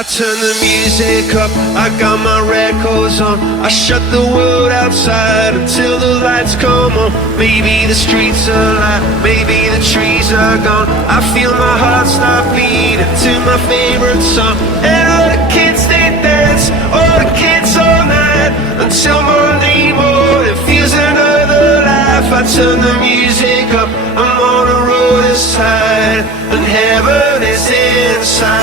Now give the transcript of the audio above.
I turn the music up, I got my records on. I shut the world outside until the lights come on. Maybe the streets are alive, maybe the trees are gone. I feel my heart start beating to my favorite song. And all the kids, they dance, all the kids all night, until Monday morning feels another life. I turn the music up, I'm on a road aside, and heaven is inside.